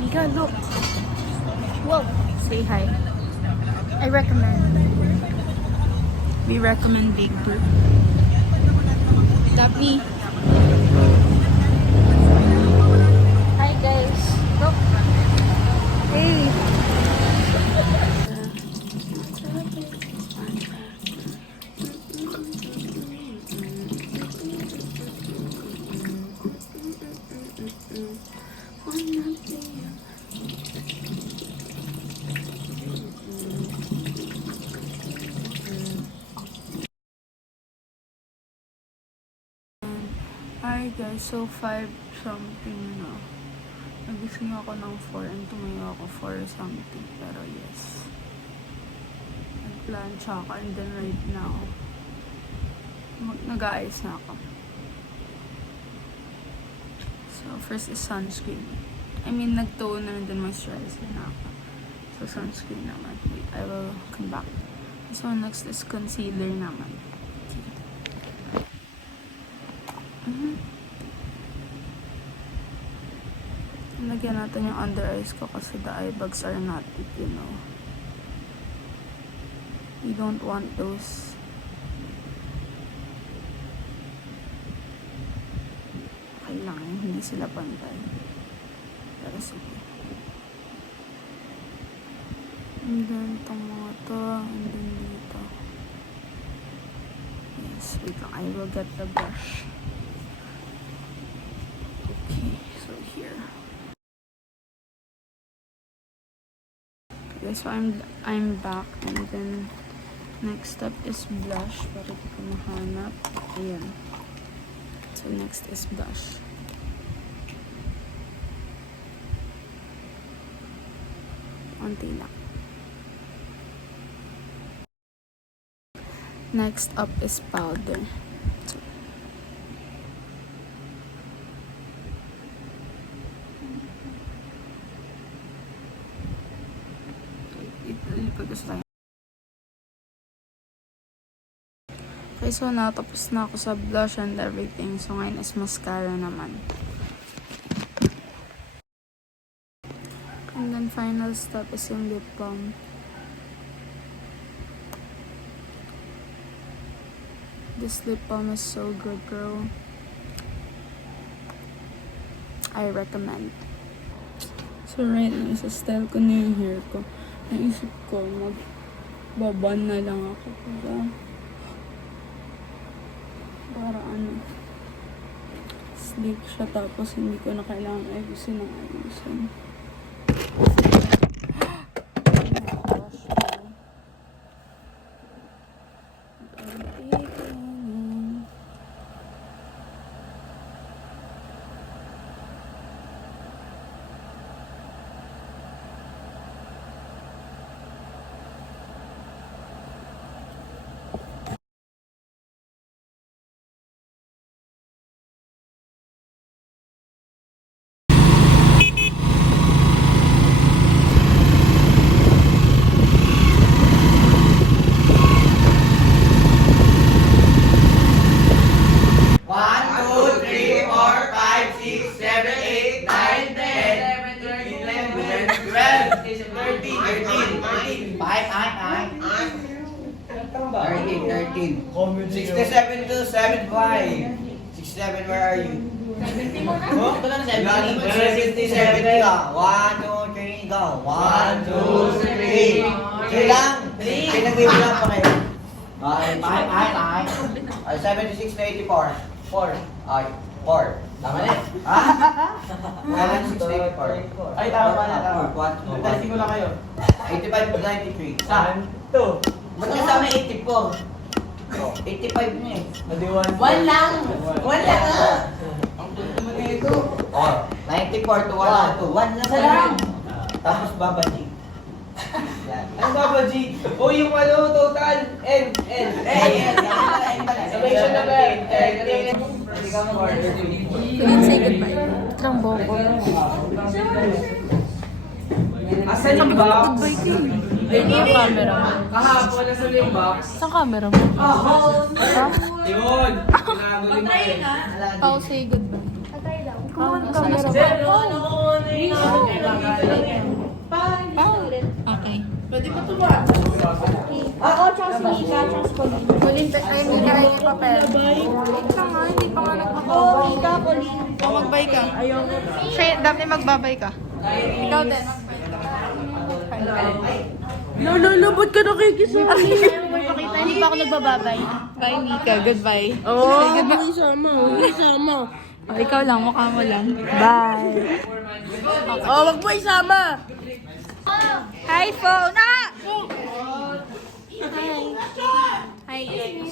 Mika, look. Whoa. Say hi. I recommend. We recommend Big Bird. Tap me. Hi guys. Look. Hey. Hi guys, so 5 something na. Nagising ako ng 4 and tumayo ako 4 something. Pero yes. Nagplancha ako and then right now, nag-aayos na ako. So first is sunscreen. I mean, nag-tone na and then moisturizer na ako. So sunscreen naman. Wait, I will come back. So next is concealer naman. Lagyan natin yung under eyes ko kasi the eye bags are not it, you know. You don't want those. Okay lang eh, hindi sila pantay. Pero sige. And then itong mga to, and then dito. Yes, wait lang. I will get the brush. Okay, so here. Okay, so I'm back and then next step is blush para di ko mahanap. Ayan. So next is blush. Konti lang. Next up is powder. Okay, so natapos na ako sa blush and everything. So ngayon is mascara naman. And then final step is yung lip balm. This lip balm is so good, girl. I recommend. So right now, sa style ko na yung hair ko. Naisip ko, magbaban na lang ako. Para ano, sleek siya tapos hindi ko na kailangan ayusin ng ayusin. Thirteen. 67 to 75. 67, where are you? 70 mo na? Oh, ito na 70. 70, 70 ka. 1, 2, 3, go. 1, 2, 3. 3 lang. 3. Pinagbibilang pa kayo. Ay. 76 to 84. 4. Ay, 4. Tama na. Ha? 76 to 84. Ay, tama na. 4. Testing ko lang kayo. 85 to 93. Saan? 2. Ba't kasama 84? 85 niya eh. Hindi 1. 1 lang. 1 lang ah. Ang tuto mo nito. Oh, 94 to 1 to 1 lang. Isa lang. Tapos Baba G. Yan. Ano ba ba, G? O yung ano, total. N. Summation na ba? We didn't say goodbye. Itrang boko. Asan yung Sabi ko box? goodbye ko eh. Ayun yung camera mo. Kahapon, nasa yung box? Saan camera mo? Yun. Tinago ni Patry Mike. na. I'll say goodbye. Patry daw. Come on, camera mo. Sir, ano Okay. Ako, tsaka si Mika, tsaka si Colleen. Kulin, ay, hindi na yung papel. Wait lang nga, hindi pa nga nagpapabay. Oo, Mika, Colleen. O, magbay ka. Ayoko. Siya, dapat magbabay ka. Ikaw din, magbay ka. Lolo, ba't ka nakikisama? Hindi pa ako nagbababay. Bye, Mika. Goodbye. Oo, Say goodbye. isama. Oh, ikaw lang, mukha mo lang. Bye. Oh, wag mo isama. Hi, phone! Ah! Hi.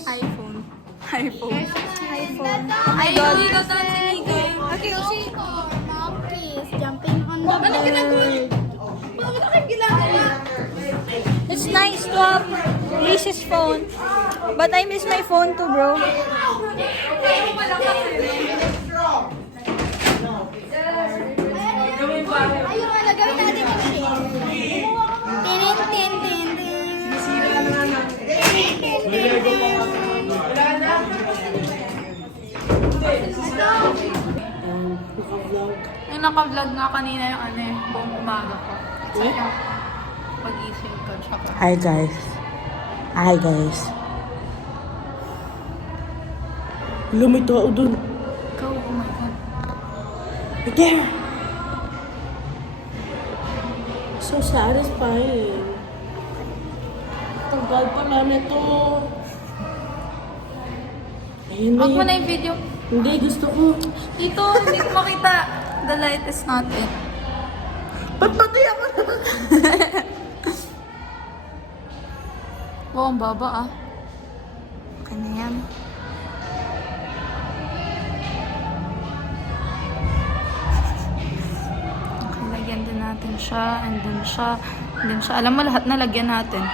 Hi, phone. Hi, phone. Hi, phone. Oh my God. Ikaw si Mika. Okay, Ushi. Monkey is jumping on the bed. Bakit aking ginagawa? It's nice to have Lisa's phone. But I miss my phone too, bro. Ayun, gawin natin yung share. Tin, tin, tin, tin. Tin, tin, tin. Yung naka-vlog nga kanina yung ano eh, buong umaga ko. Sayang. Pag-isip ko, tsaka. Hi, guys. Hi, guys. Lumito ako dun. Ikaw, oh my God. Right there. So satisfying. Tagal pala nito. Ayun na Huwag mo yun. na yung video. Hindi, gusto ko. Dito, hindi ko makita. The light is not it. Ba't pati ako na? Wow, ang baba ah. Okay na yan. Okay, lagyan din natin siya. And then siya. And then siya. Alam mo, lahat na lagyan natin.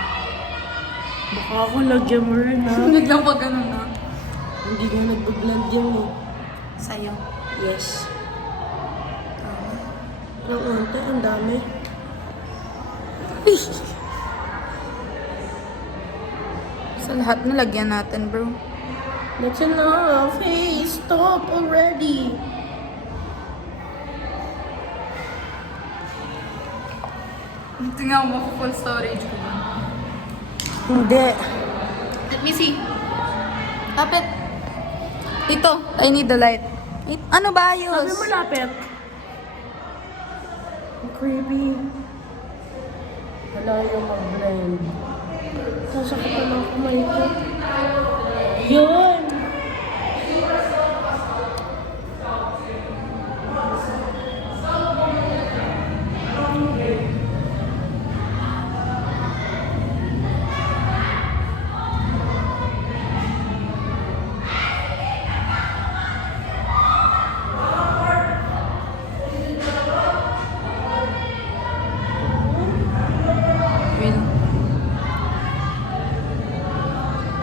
Baka ako lagyan mo rin ha. Biglang pag ganun na. Hindi nga nagbablend yan eh. Sa'yo. Yes. Ang unti, ang dami. Sa lahat na lagyan natin, bro. That's enough. Hey, stop already. Tingnan mo, full storage ko ba? Hindi. Let me see. Lapit. Ito, I need the light. Ano ba yun? Sabi mo lapit. Ang creepy. Wala yung mag-blend. Sasakit na lang kamay ko. Yun! Wait.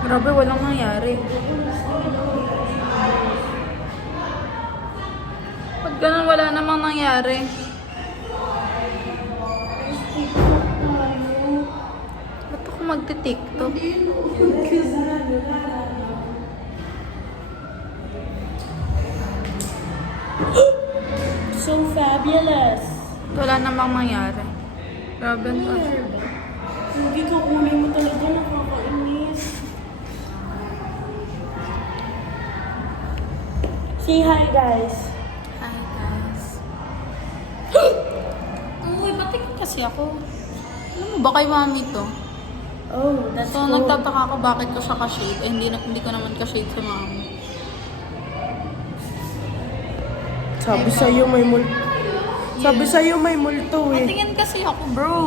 Grabe, walang nangyari. Pag ganun, wala namang nangyari. Ba't ako magti-tiktok? So fabulous! Wala namang nangyari. Grabe na. Hindi ka kulay mo talaga, nakakainis. Say hi, guys. Hi, guys. Uy, ba't tingin kasi ako? Alam mo ba kay mami to? Oh, that's So, cool. nagtataka ako bakit ko siya ka-shade. Eh, hindi ko naman ka-shade si mami. Sabi sa'yo may multo. Sabi sa'yo may multo eh. Matingin kasi ako, bro.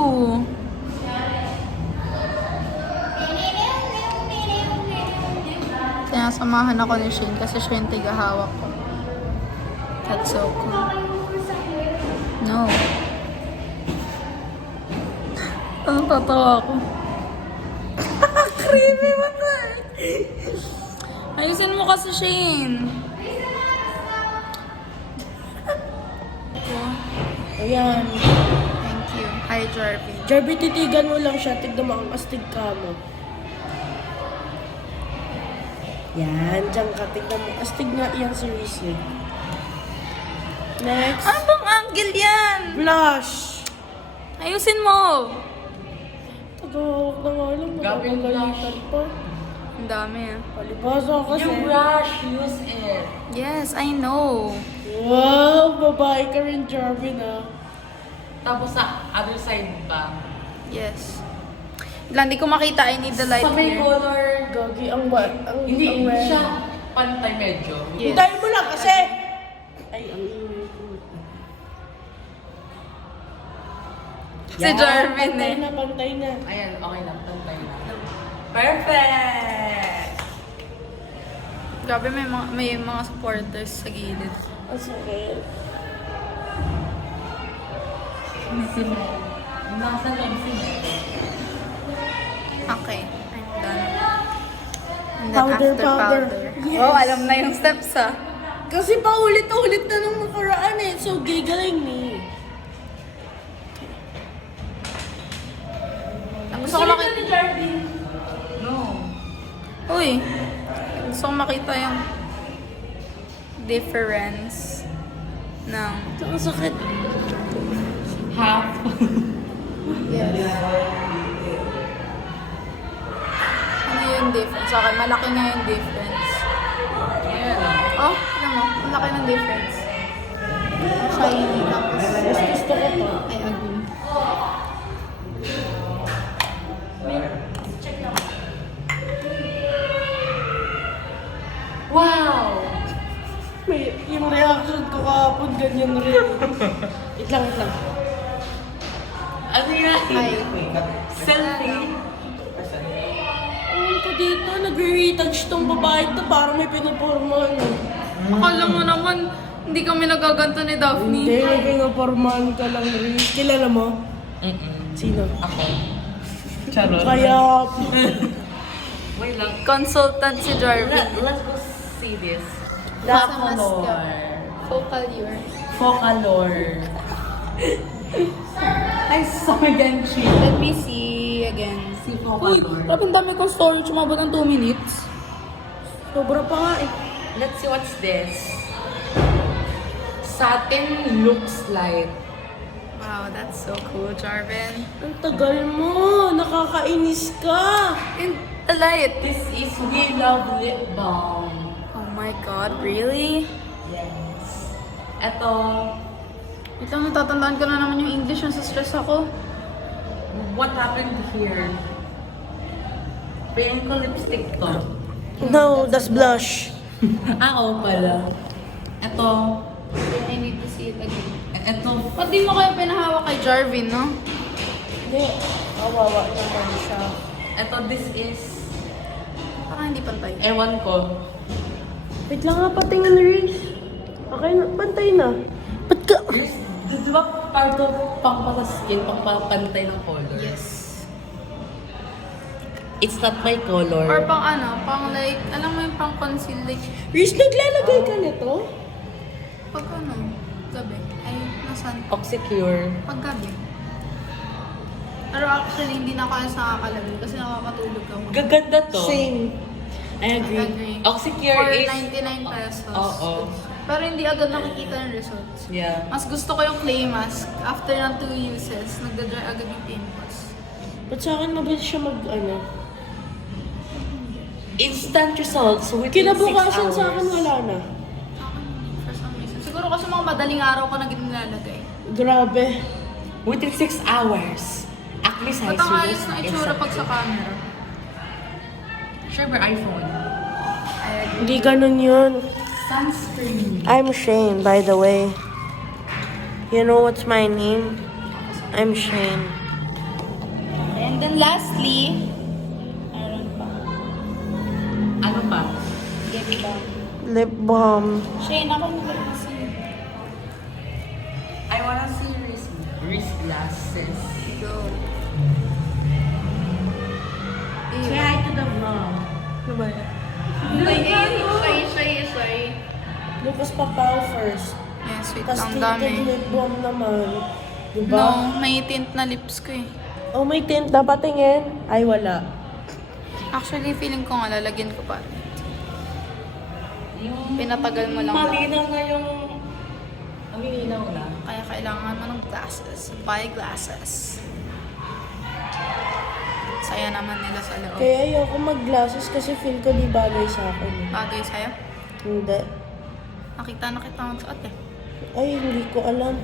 Sinasamahan ako ni Shane kasi siya yung tigahawak ko. That's so cool. No. Ang tatawa ako. Creepy mo na. Ayusin mo kasi, Shane. Ayan. Thank you. Hi, Jarvie. Jarby, titigan mo lang siya. Tignan mo ang astig ka mo. Yan, dyan ka. Tignan mo. Astig nga yan si Rizzy. Next. Ano bang Wrong angle yan! Blush! Ayusin mo! Tagawag na nga lang. Magagalitan pa. Ang dami ah. Palibasa kasi. use it. Yes, I know. Wow, babae ka rin, Jarvin, ah. Tapos sa other side ba? Yes. Lang, di ko makita. I need the light Sa may here. color, Gagi, ang wa... Ang, hindi ang red. siya pantay medyo. Yes. Hintayin mo lang kasi! Ay, ang ingay ko. Si Jarvin Pantay eh. na, pantay na. Ayan, okay lang, pantay na. Perfect! Grabe, may mga supporters sa gilid. Ang sakit. Nasa lang sila. Okay, I'm done. And then Powder, after powder. powder. Oh, alam na yung steps ah. Kasi paulit-ulit na nung nakaraan eh. So, gigaling ni. Gusto ko makita ni Jarvin. No. Uy, gusto ko makita yung difference ng... Ang sakit. Half. Yes. Ano yung difference? Okay, malaki nga yung difference. Ayan. Oh, alam mo, malaki ng difference. Shiny tapos... Mas gusto ko to. I agree. Wow! May, yung reaction ko kahapon, ganyan rin. Wait lang, wait lang. Ano yan? Ay, Selfie? Ano ko dito? Nagre-retouch tong babae to. Parang may pinapormahan eh. akala mo naman, hindi kami nagaganto ni Daphne. Hindi, may pinapormahan ka lang rin. Kilala mo? Sino? Ako. Charot. Kaya, Wait lang. Consultant si Jarvin. Let's go see this. Nasa Focalor. Focalure. Focalor. I saw again, she. Let me see again. Si Uy, Focalor. grabe ang dami kong storage. Umabot ng 2 minutes. sobra pa nga eh. Let's see what's this. Satin looks light. Wow, that's so cool, Jarvin. Ang tagal mo. Nakakainis ka. And the light. This is We Love Lip Balm. Oh my God, really? Yes. Ito, Wait lang, natatandaan ko na naman yung English. Nasa stress ako. what happened here? Pink ko lipstick to. No, that's blush. Oo pala. Ito, I need to see it again. ito, Ba't di mo kaya pinahawak kay Jarvin, no? Hindi. Kawawa naman siya. ito, this is, Baka hindi pantay. ewan ko. Wait lang nga, patingin Reese. Okay na, pantay na. Ba't ka? Di ba part of pang-skin, pang-pantay ng color? Yes. It's not my color. Or pang ano, pang like, alam mo yung pang conceal like, Reese, naglalagay ka nito? pag ano, gabi. Ay, nasan? Oxycure. Pag gabi. Pero actually, hindi na ako sa kakalabin kasi nakakatulog ako. Gaganda to. Same. I agree. I agree. Oxycure For is... 99 pesos. Oo. Pero hindi agad nakikita yung results. Yeah. Mas gusto ko yung clay mask. After ng 2 uses, nagda-dry agad yung pimples. Ba't sa akin mabilis siya ano? Instant results within 6 hours. Kinabukasan sa akin wala na. Ako hindi, for some reason. Siguro kasi mga madaling araw ko na nilalagay. Grabe. Within 6 hours. Acne size Ba't ang ayos na itsura pag sa camera? Sure ba iPhone? Hindi ganun yun. Sunscreen. I'm Shane, by the way. You know what's my name? I'm Shane. And then lastly, meron pa. Ano pa? Lip balm. Lip balm. Shane, ako nag-kasi. I wanna see wrist glasses. Go. Say hi to the vlog. Ano ba yan? Shy. Lucas Papao first. Yes, wait Tapos lang, tinted dami. lip balm naman. Diba? No, may tint na lips ko eh. Oh, may tint. Dapat tingin. Ay, wala. Actually, feeling ko nga lalagyan ko pa. Pinatagal mo lang. Malinaw na yung... Ang linaw na. Kaya kailangan mo ng glasses. Buy glasses. Saya naman nila sa loob. Kaya ayoko mag-glasses kasi feel ko di bagay sa akin. Bagay sa'yo? Hindi. Nakita ang suot eh. Ay, hindi ko alam.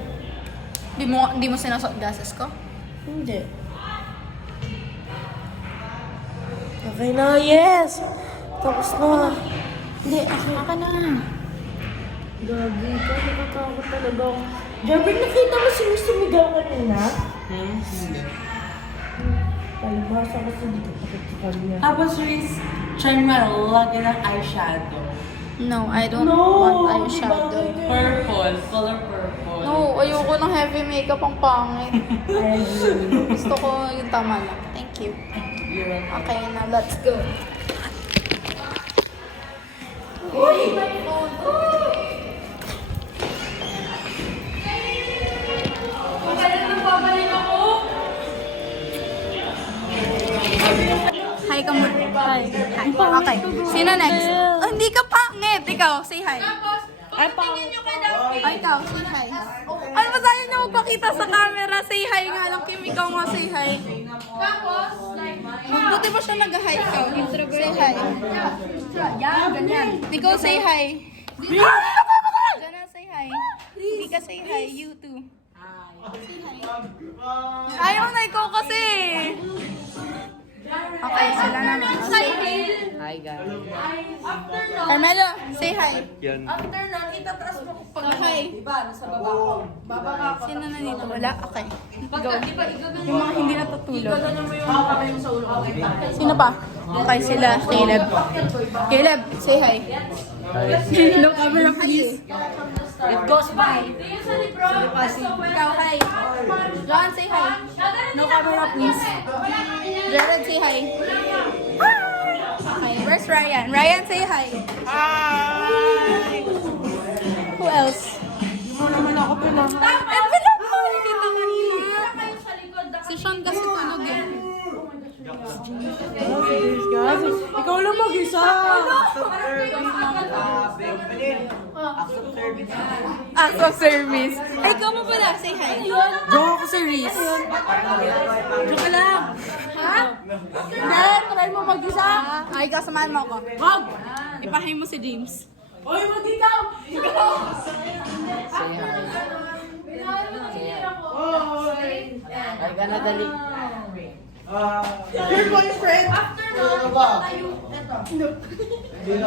Di mo sinasuot glasses ko? Hindi. Okay na, yes! Tapos na. Hindi, okay. Baka na. Gagi ka, nakatakot talaga ako. Jeffrey, nakita mo si Miss sumigaw kanina? Hindi. Palibasa kasi di ko takot sa kanya. Tapos, Riz, try mo lagyan ng eyeshadow. No, I don't No! want eyeshadow. Purple. Color purple. No, ayoko ng heavy makeup ang pangit. Gusto ko yung tama lang. Thank you. You're welcome. Okay, now let's go. Hi ka muna. Hi. Hi. Okay. Sino next? Oh, hindi ka pangit. Ikaw, say hi. Ay, pangit. Ay, ikaw, say hi. Ano ba sa'yo niya magpakita sa camera? Say hi nga lang, Kim. Ikaw nga, say hi. Buti ba siya nag-hi ikaw? Say hi. Yan, ganyan. Ikaw, say hi. Diyan na, say hi. Hindi ka say hi. You too. Say hi. Ayaw na, ikaw kasi. Okay, sila naman. Hi, guys. Carmelo, say hi. Yan. After nun, itataas mo ko pag Okay. diba, nasa baba ko. Baba ka ako. Sino na dito? Wala? Okay. Pagka, di ba, igagano Yung mga hindi natutulog. Igagano mo yung kamay mo sa ulo. Okay, tayo. Sino pa? Okay, sila. Caleb. Caleb, say hi. No camera, please. It goes by. Ikaw, hi. John, say hi. No camera, please. Jared, say hi. Okay, where's Ryan? Ryan, say hi. Hi. Who else? Eh, bilang mo! Kita ko niya. Si Sean kasi tulog eh. Ikaw lang mag-isa! Acts of service. Ay, ikaw mo pala. Say hi. Joke ako si Riz. Joke lang. Ha? Dad, try mo mag-isa. Ay, kasamahan mo ako. Wag! Ipahay mo si James. Oy, mag-ikaw! Say hi. Ay, gana dali. Your boyfriend!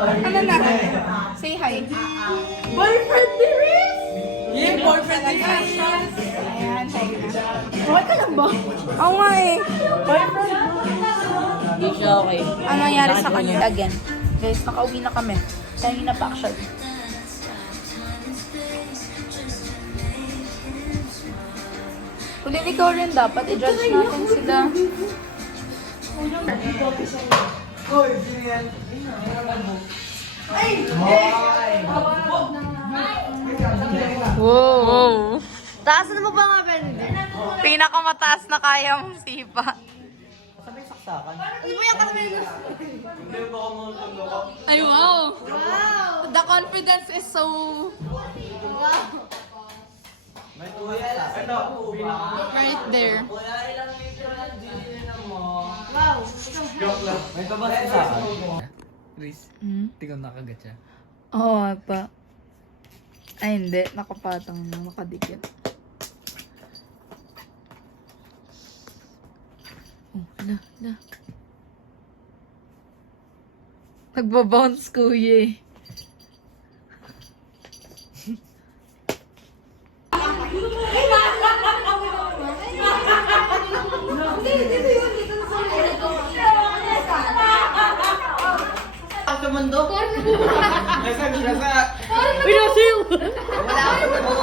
Ano na? Say hi. Boyfriend ni Riz! Yeah, boyfriend ni Ayan, hi na. Okay ka lang ba? Oo nga eh. Boyfriend! Hindi siya okay. Ano nangyari sa kanya? Again. Guys, nakauwi na kami. Kanina pa actually. Kung ikaw rin dapat, i-judge natin sila. Hoy, sino yan? Wow! Taas na mo ba nga, Ben? Pinakamataas na kaya mong sipa. Sabay saksakan. Ano ba yung kasama yung Ay, wow! The confidence is so... May tuya lang. Ito, right there. kuya, ilang litro lang din mo. Wow! May tabas sa akin. Riz, tingnan nakagat siya. Oo, pa. Ay, hindi. Nakapatang na. Nakadikit. Oh, hala. Nagbabounce, kuya eh. Sa mundo? Nasa. Pinasil! Wala ako sa mundo.